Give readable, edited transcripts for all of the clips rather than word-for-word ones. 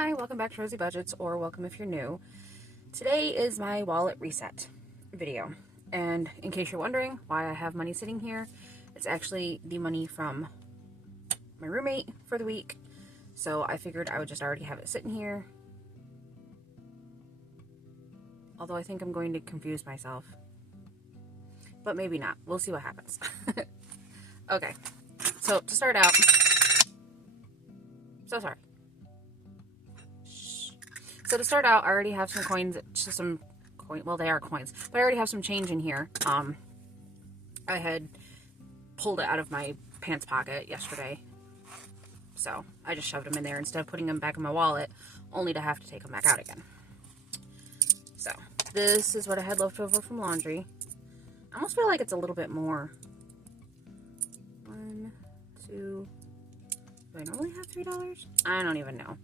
Hi, welcome back to Rosy Budgets, or welcome if you're new. Today is my wallet reset video, and in case you're wondering why I have money sitting here, it's actually the money from my roommate for the week, so I figured I would just already have it sitting here, although I think I'm going to confuse myself, but maybe not. We'll see what happens. Okay, so to start out, So to start out, I already have some coins, well, they are coins, but I already have some change in here. I had pulled it out of my pants pocket yesterday, so I just shoved them in there instead of putting them back in my wallet, only to have to take them back out again. So this is what I had left over from laundry. I almost feel like it's a little bit more. 1, 2, do I normally have $3? I don't even know.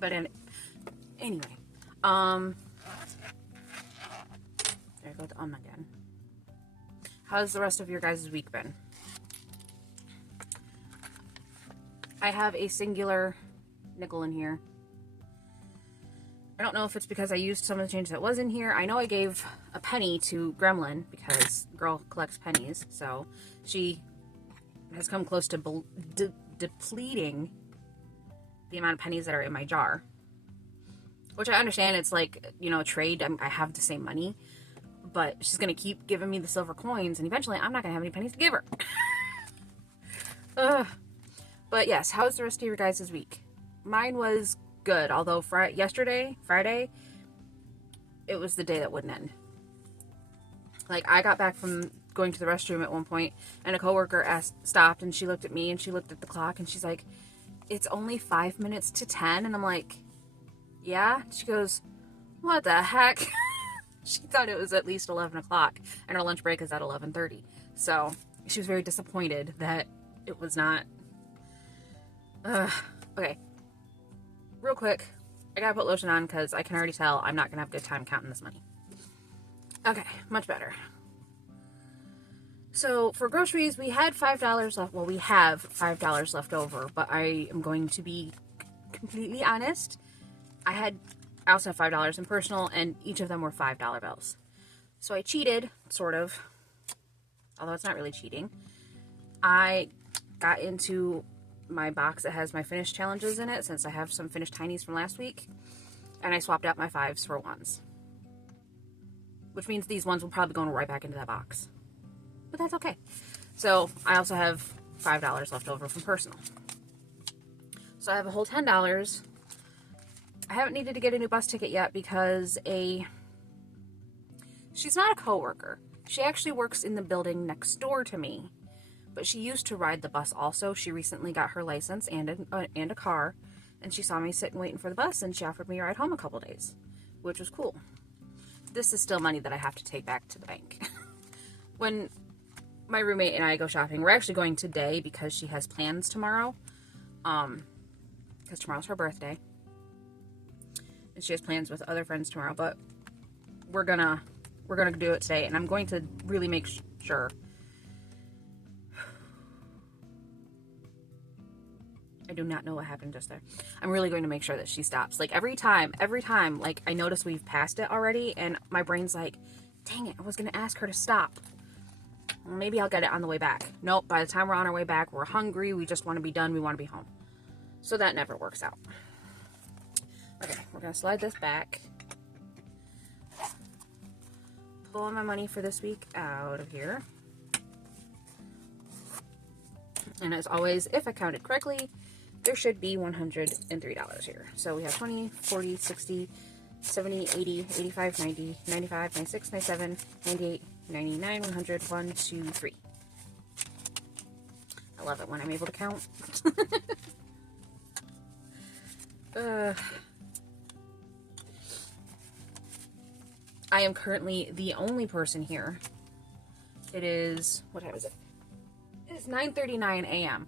But anyway, there goes again. How's the rest of your guys' week been? I have a singular nickel in here. I don't know if it's because I used some of the change that was in here. I know I gave a penny to Gremlin because girl collects pennies, so she has come close to depleting the amount of pennies that are in my jar, which I understand. It's like, you know, a trade. I have the same money, but she's gonna keep giving me the silver coins, and eventually I'm not gonna have any pennies to give her. But yes, how's the rest of your guys' week? Mine was good, although Friday, it was the day that wouldn't end. Like, I got back from going to the restroom at one point, and a coworker stopped, and she looked at me, and she looked at the clock, and she's like, "It's only 5 minutes to 10. And I'm like, yeah? She goes, what the heck? She thought it was at least 11 o'clock, and her lunch break is at 11:30. So she was very disappointed that it was not. Okay, real quick, I gotta put lotion on because I can already tell I'm not gonna have a good time counting this money. Okay, much better. So for groceries, we had $5 left. Well, we have $5 left over, but I am going to be completely honest. I also have $5 in personal, and each of them were $5 bills. So I cheated, sort of, although it's not really cheating. I got into my box that has my finished challenges in it, since I have some finished tinies from last week, and I swapped out my 5s for 1s. Which means these ones will probably go right back into that box. But that's okay. So I also have $5 left over from personal. So I have a whole $10. I haven't needed to get a new bus ticket yet because she's not a coworker. She actually works in the building next door to me, but she used to ride the bus also. She recently got her license and a car, and she saw me sitting waiting for the bus, and she offered me a ride home a couple days, which was cool. This is still money that I have to take back to the bank. When my roommate and I go shopping, we're actually going today because she has plans tomorrow, because tomorrow's her birthday, and she has plans with other friends tomorrow, but we're gonna do it today, and I'm going to really make sure. I do not know what happened just there. I'm really going to make sure that she stops. Like, every time, like, I notice we've passed it already, and my brain's like, dang it, I was gonna ask her to stop. Well, maybe I'll get it on the way back. Nope, by the time we're on our way back, we're hungry, we just want to be done, we want to be home. So that never works out. Okay, we're going to slide this back. Pull all my money for this week out of here. And as always, if I counted correctly, there should be $103 here. So we have 20, 40, 60, 70, 80, 85, 90, 95, 96, 97, 98, 99, 100, 1, 2, 3. I love it when I'm able to count. I am currently the only person here. It is, what time is it? It is 9:39 a.m.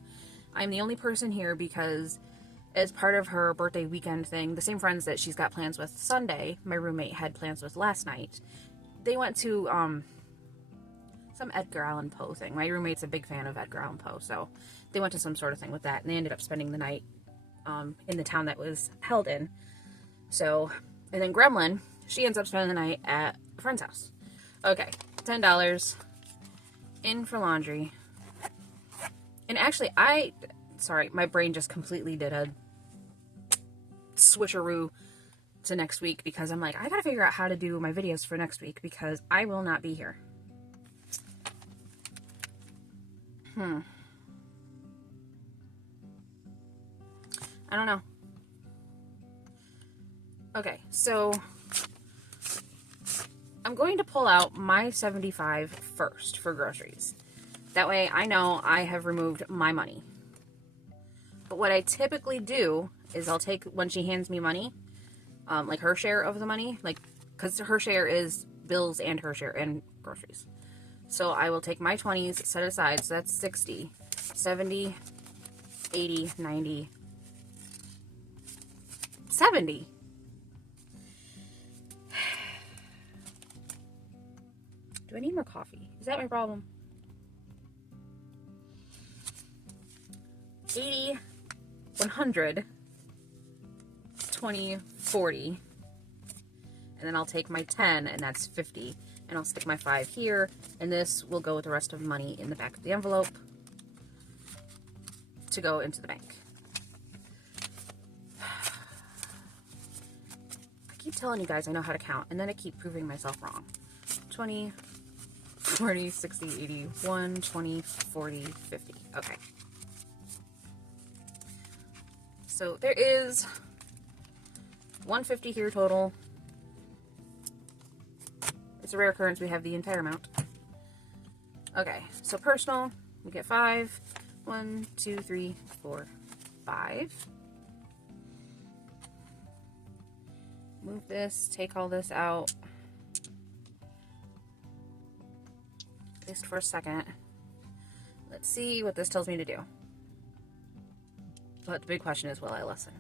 I'm the only person here because as part of her birthday weekend thing, the same friends that she's got plans with Sunday, my roommate had plans with last night, they went to some Edgar Allan Poe thing. My roommate's a big fan of Edgar Allan Poe, so they went to some sort of thing with that, and they ended up spending the night in the town that was held in. So, and then Gremlin, she ends up spending the night at a friend's house. Okay, $10 in for laundry. And actually, sorry, my brain just completely did a switcheroo to next week, because I'm like, I gotta figure out how to do my videos for next week, because I will not be here. I don't know. Okay, so I'm going to pull out my $75 first for groceries. That way I know I have removed my money. But what I typically do is I'll take, when she hands me money, like her share of the money, like, because her share is bills and her share and groceries. So I will take my 20s, set aside, so that's 60, 70, 80, 90, 70. Do I need more coffee? Is that my problem? 80, 100, 20, 40. And then I'll take my 10, and that's 50. And I'll stick my 5 here, and this will go with the rest of the money in the back of the envelope to go into the bank. I keep telling you guys I know how to count, and then I keep proving myself wrong. 20, 40, 60, 80, 1, 20, 40, 50. Okay. So there is 150 here total. It's a rare occurrence we have the entire amount. Okay, so personal, we get 5. 1, 2, 3, 4, 5. Move this, take all this out. Just for a second. Let's see what this tells me to do. But the big question is, will I listen?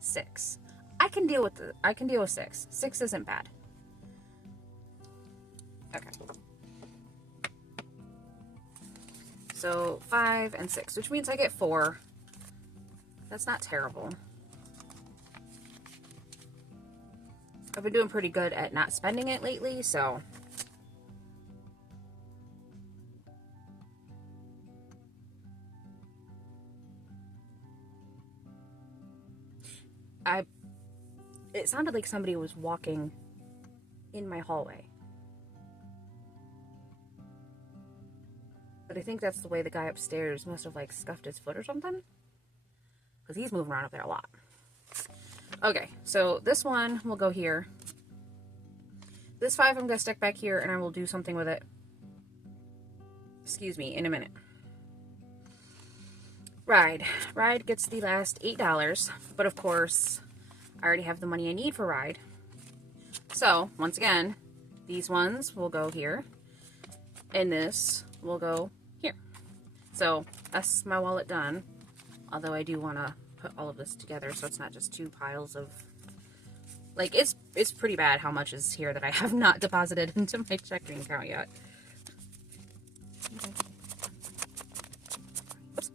6. I can deal with 6. 6 isn't bad. Okay. So 5 and 6, which means I get 4. That's not terrible. I've been doing pretty good at not spending it lately, so. It sounded like somebody was walking in my hallway. But I think that's the way the guy upstairs must have, like, scuffed his foot or something. Because he's moving around up there a lot. Okay, so this one will go here. This 5 I'm going to stick back here, and I will do something with it. Excuse me, in a minute. Ride. Ride gets the last $8. But, of course, I already have the money I need for Ride. So, once again, these ones will go here. And this will go here. So, that's my wallet done. Although I do want to put all of this together so it's not just 2 piles of... Like, it's pretty bad how much is here that I have not deposited into my checking account yet. Okay. Oops.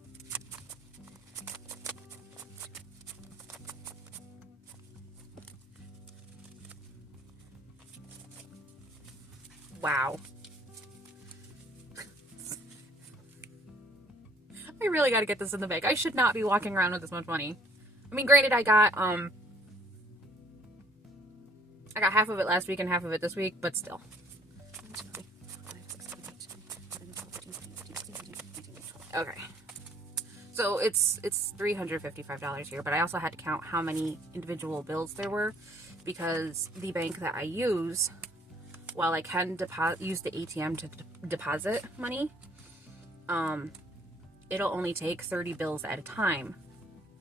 Wow. I really got to get this in the bag. I should not be walking around with this much money. I mean, granted, I got half of it last week and half of it this week, but still. Okay. So it's $355 here, but I also had to count how many individual bills there were, because the bank that I use, while I can use the ATM to deposit money, it'll only take 30 bills at a time.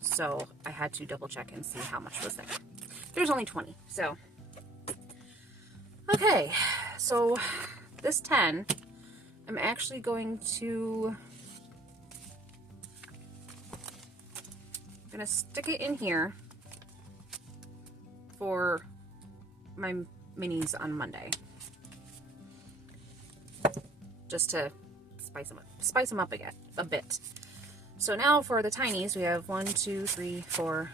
So I had to double check and see how much was there. There's only 20, so. Okay, so this 10, I'm actually going to, stick it in here for my minis on Monday. Just to spice them up a bit. So now for the tinies, we have 1, 2, 3, 4,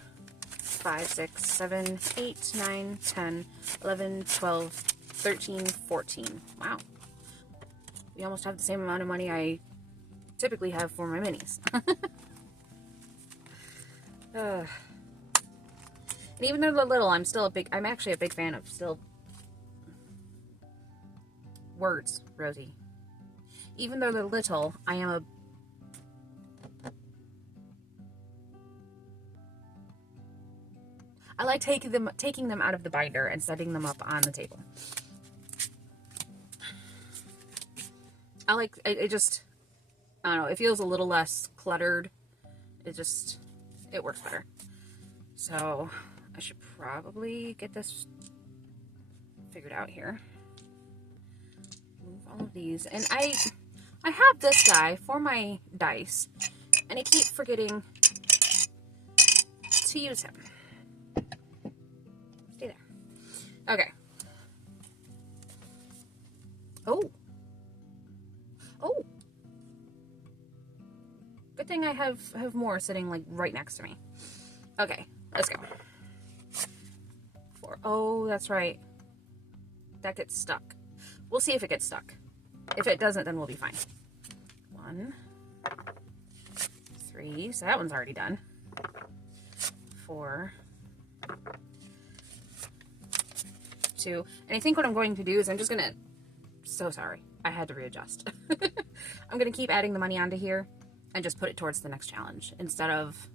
5, 6, 7, 8, 9, 10, 11, 12, 13, 14. Wow. We almost have the same amount of money I typically have for my minis. And even though they're little, I'm actually a big fan of words, Rosie. Even though they're little, I like taking them out of the binder and setting them up on the table. It just, I don't know, it feels a little less cluttered. It works better. So I should probably get this figured out here. Move all of these. And I have this guy for my dice, and I keep forgetting to use him. Stay there. Okay. Oh. Good thing I have more sitting like right next to me. Okay, let's go. Oh, that's right. That gets stuck. We'll see if it gets stuck. If it doesn't, then we'll be fine. 1, 3, so that one's already done. 4, 2, and I think what I'm going to do is I'm just gonna, so sorry, I had to readjust. I'm gonna keep adding the money onto here and just put it towards the next challenge instead of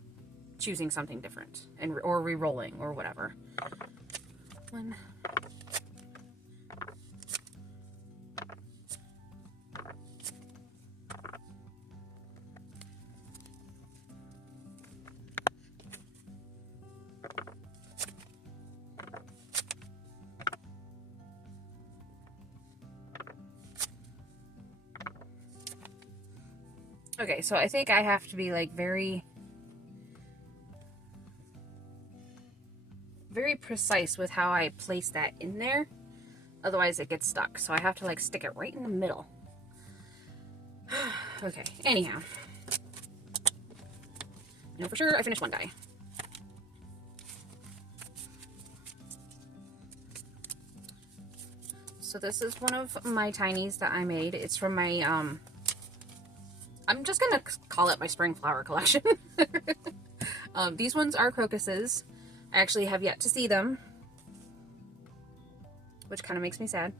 choosing something different or re-rolling or whatever. 1. Okay, so I think I have to be like very precise with how I place that in there. Otherwise it gets stuck. So I have to like stick it right in the middle. Okay, anyhow. I know for sure I finished one die. So this is one of my tinies that I made. It's from my, I'm just gonna call it my spring flower collection. These ones are crocuses. I actually have yet to see them, which kind of makes me sad.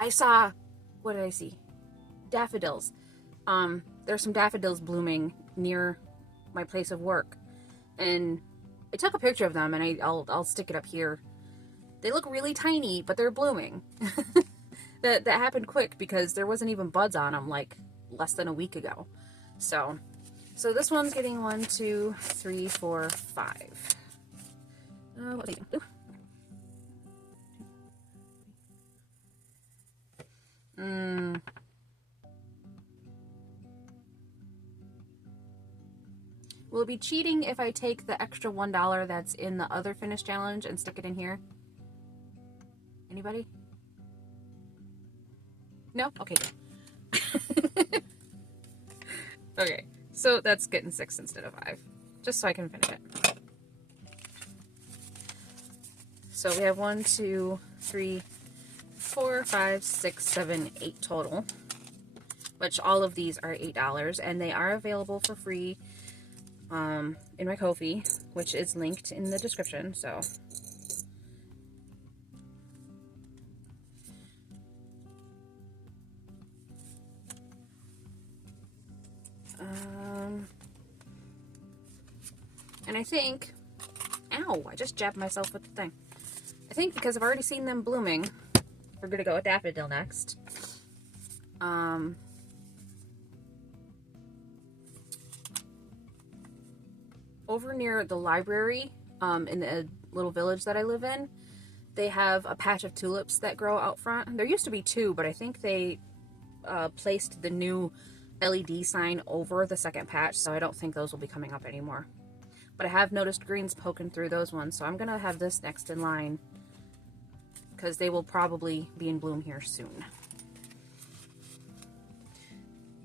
I saw, what did I see? Daffodils. There's some daffodils blooming near my place of work, and I took a picture of them, and I'll stick it up here. They look really tiny, but they're blooming. That happened quick because there wasn't even buds on them like less than a week ago. So this one's getting 1, 2, 3, 4, 5. What are you? Will it be cheating if I take the extra $1 that's in the other finish challenge and stick it in here? Anybody? No? Okay, good. Okay, so that's getting 6 instead of 5, just so I can finish it. So we have 1, 2, 3, 4, 5, 6, 7, 8 total, which all of these are $8, and they are available for free in my Ko-fi, which is linked in the description. So and I think, ow, I just jabbed myself with the thing. I think because I've already seen them blooming, we're gonna go with daffodil next. Over near the library, in the little village that I live in, they have a patch of tulips that grow out front. There used to be 2, but I think they placed the new LED sign over the second patch, so I don't think those will be coming up anymore. But I have noticed greens poking through those ones, so I'm gonna have this next in line because they will probably be in bloom here soon.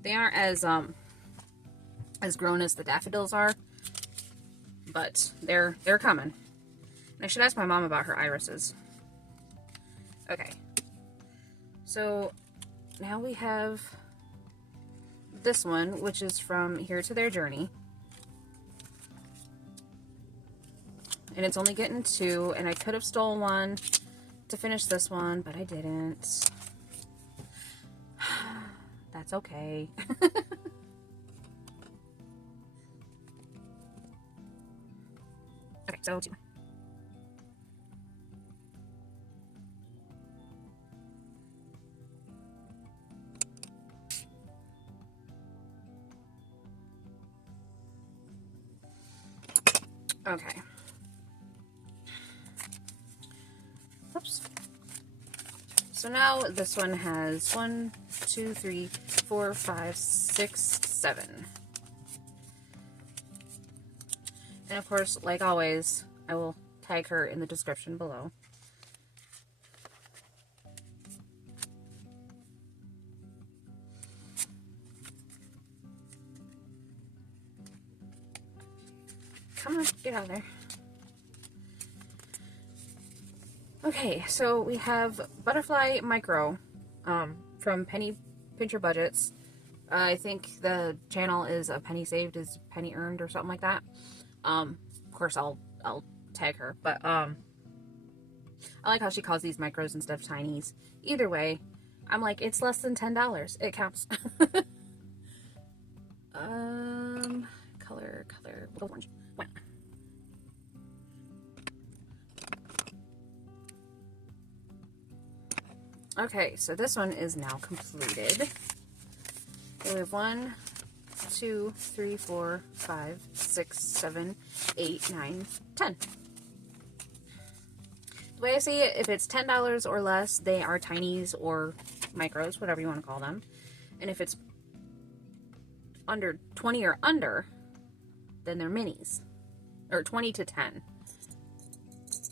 They aren't as as grown as the daffodils are, but they're coming. And I should ask my mom about her irises. Okay, so now we have this one, which is from Here to Their Journey. And it's only getting 2, and I could have stolen one to finish this one, but I didn't. That's okay. Okay, so 2. Okay. Oops. So now this one has 1, 2, 3, 4, 5, 6, 7. And of course, like always, I will tag her in the description below. Come on, get out of there. Okay, so we have Butterfly Micro from Penny Pincher Budgets. I think the channel is a penny saved is penny earned or something like that. Of course, I'll tag her, but I like how she calls these micros instead of tinies. Either way, I'm like, it's less than $10. It counts. Color, orange. Wow. Okay, so this one is now completed. Okay, we have 1, 2, 3, 4, 5, 6, 7, 8, 9, 10. The way I see it, if it's $10 or less, they are tinies or micros, whatever you want to call them. And if it's under 20 or under, then they're minis. Or 20 to 10.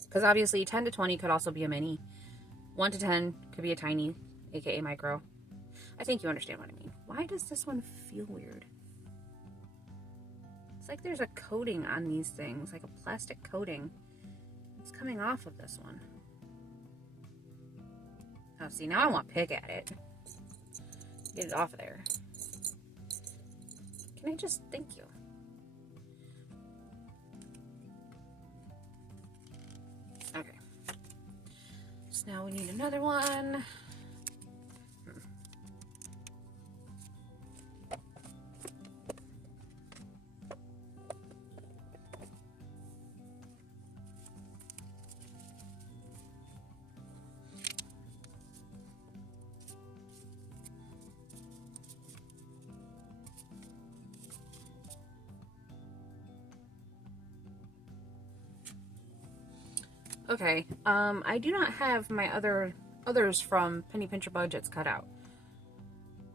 Because obviously 10 to 20 could also be a mini. 1 to 10 could be a tiny, aka micro. I think you understand what I mean. Why does this one feel weird? It's like there's a coating on these things, like a plastic coating. It's coming off of this one. Oh, see, now I want to pick at it. Get it off of there. Can I just, thank you. Okay. So now we need another one. Okay, I do not have my others from Penny Pincher Budgets cut out.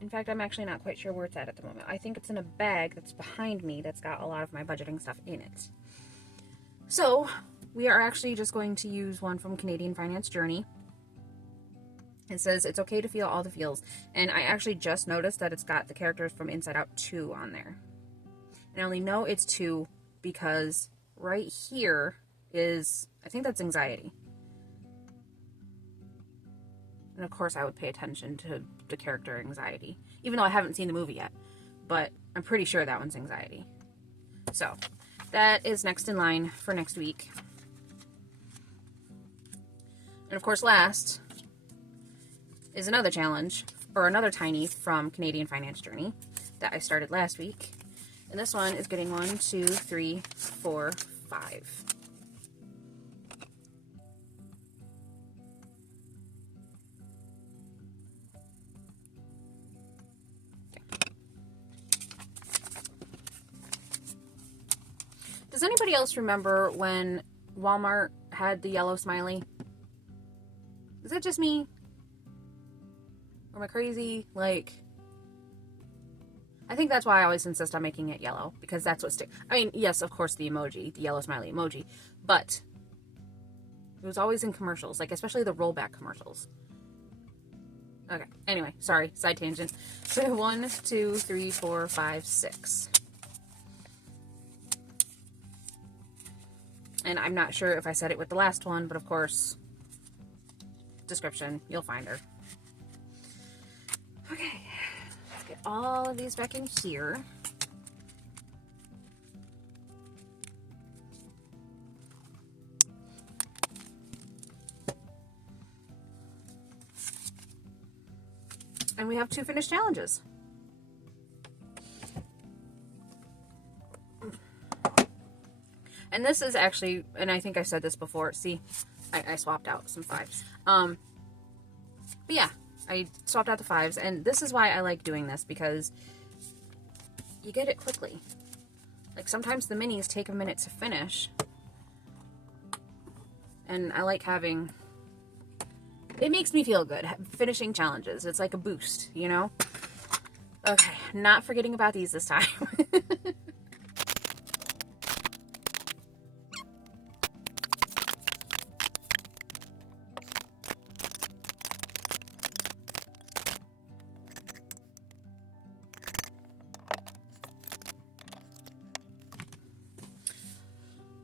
In fact, I'm actually not quite sure where it's at the moment. I think it's in a bag that's behind me that's got a lot of my budgeting stuff in it. So, we are actually just going to use one from Canadian Finance Journey. It says, it's okay to feel all the feels. And I actually just noticed that it's got the characters from Inside Out 2 on there. And I only know it's 2 because right here is, I think that's anxiety. And of course I would pay attention to the character anxiety, even though I haven't seen the movie yet, but I'm pretty sure that one's anxiety. So that is next in line for next week. And of course last is another challenge, or another tiny from Canadian Finance Journey that I started last week. And this one is getting 1, 2, 3, 4, 5. Does anybody else remember when Walmart had the yellow smiley? Is that just me? Or am I crazy? Like, I think that's why I always insist on making it yellow, because that's what sticks. I mean, yes, of course, the emoji, the yellow smiley emoji, but it was always in commercials, like especially the rollback commercials. Okay, anyway, sorry, side tangent. So 1, 2, 3, 4, 5, 6. And I'm not sure if I said it with the last one, but of course, description, you'll find her. Okay, let's get all of these back in here. And we have 2 finished challenges. And this is actually, and I think I said this before, see, I swapped out some 5s. But yeah, I swapped out the 5s, and this is why I like doing this, because you get it quickly. Like, sometimes the minis take a minute to finish, and I like having, it makes me feel good, finishing challenges. It's like a boost, you know? Okay, not forgetting about these this time.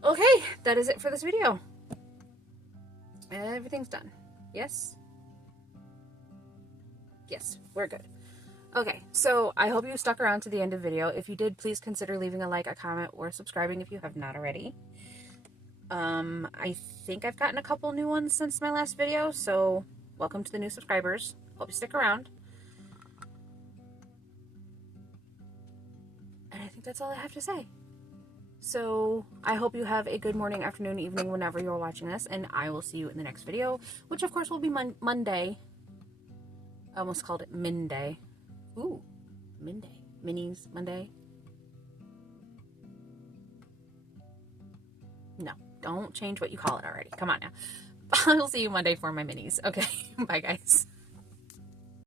Okay, that is it for this video. Everything's done. Yes? Yes, we're good. Okay, so I hope you stuck around to the end of the video. If you did, please consider leaving a like, a comment, or subscribing if you have not already. I think I've gotten a couple new ones since my last video, so welcome to the new subscribers. Hope you stick around. And I think that's all I have to say. So I hope you have a good morning, afternoon, evening, whenever you're watching this, and I will see you in the next video, which of course will be Monday. I almost called it Monday. Ooh, Monday. Minis, Monday. No, don't change what you call it already. Come on now. I'll see you Monday for my minis. Okay, bye guys.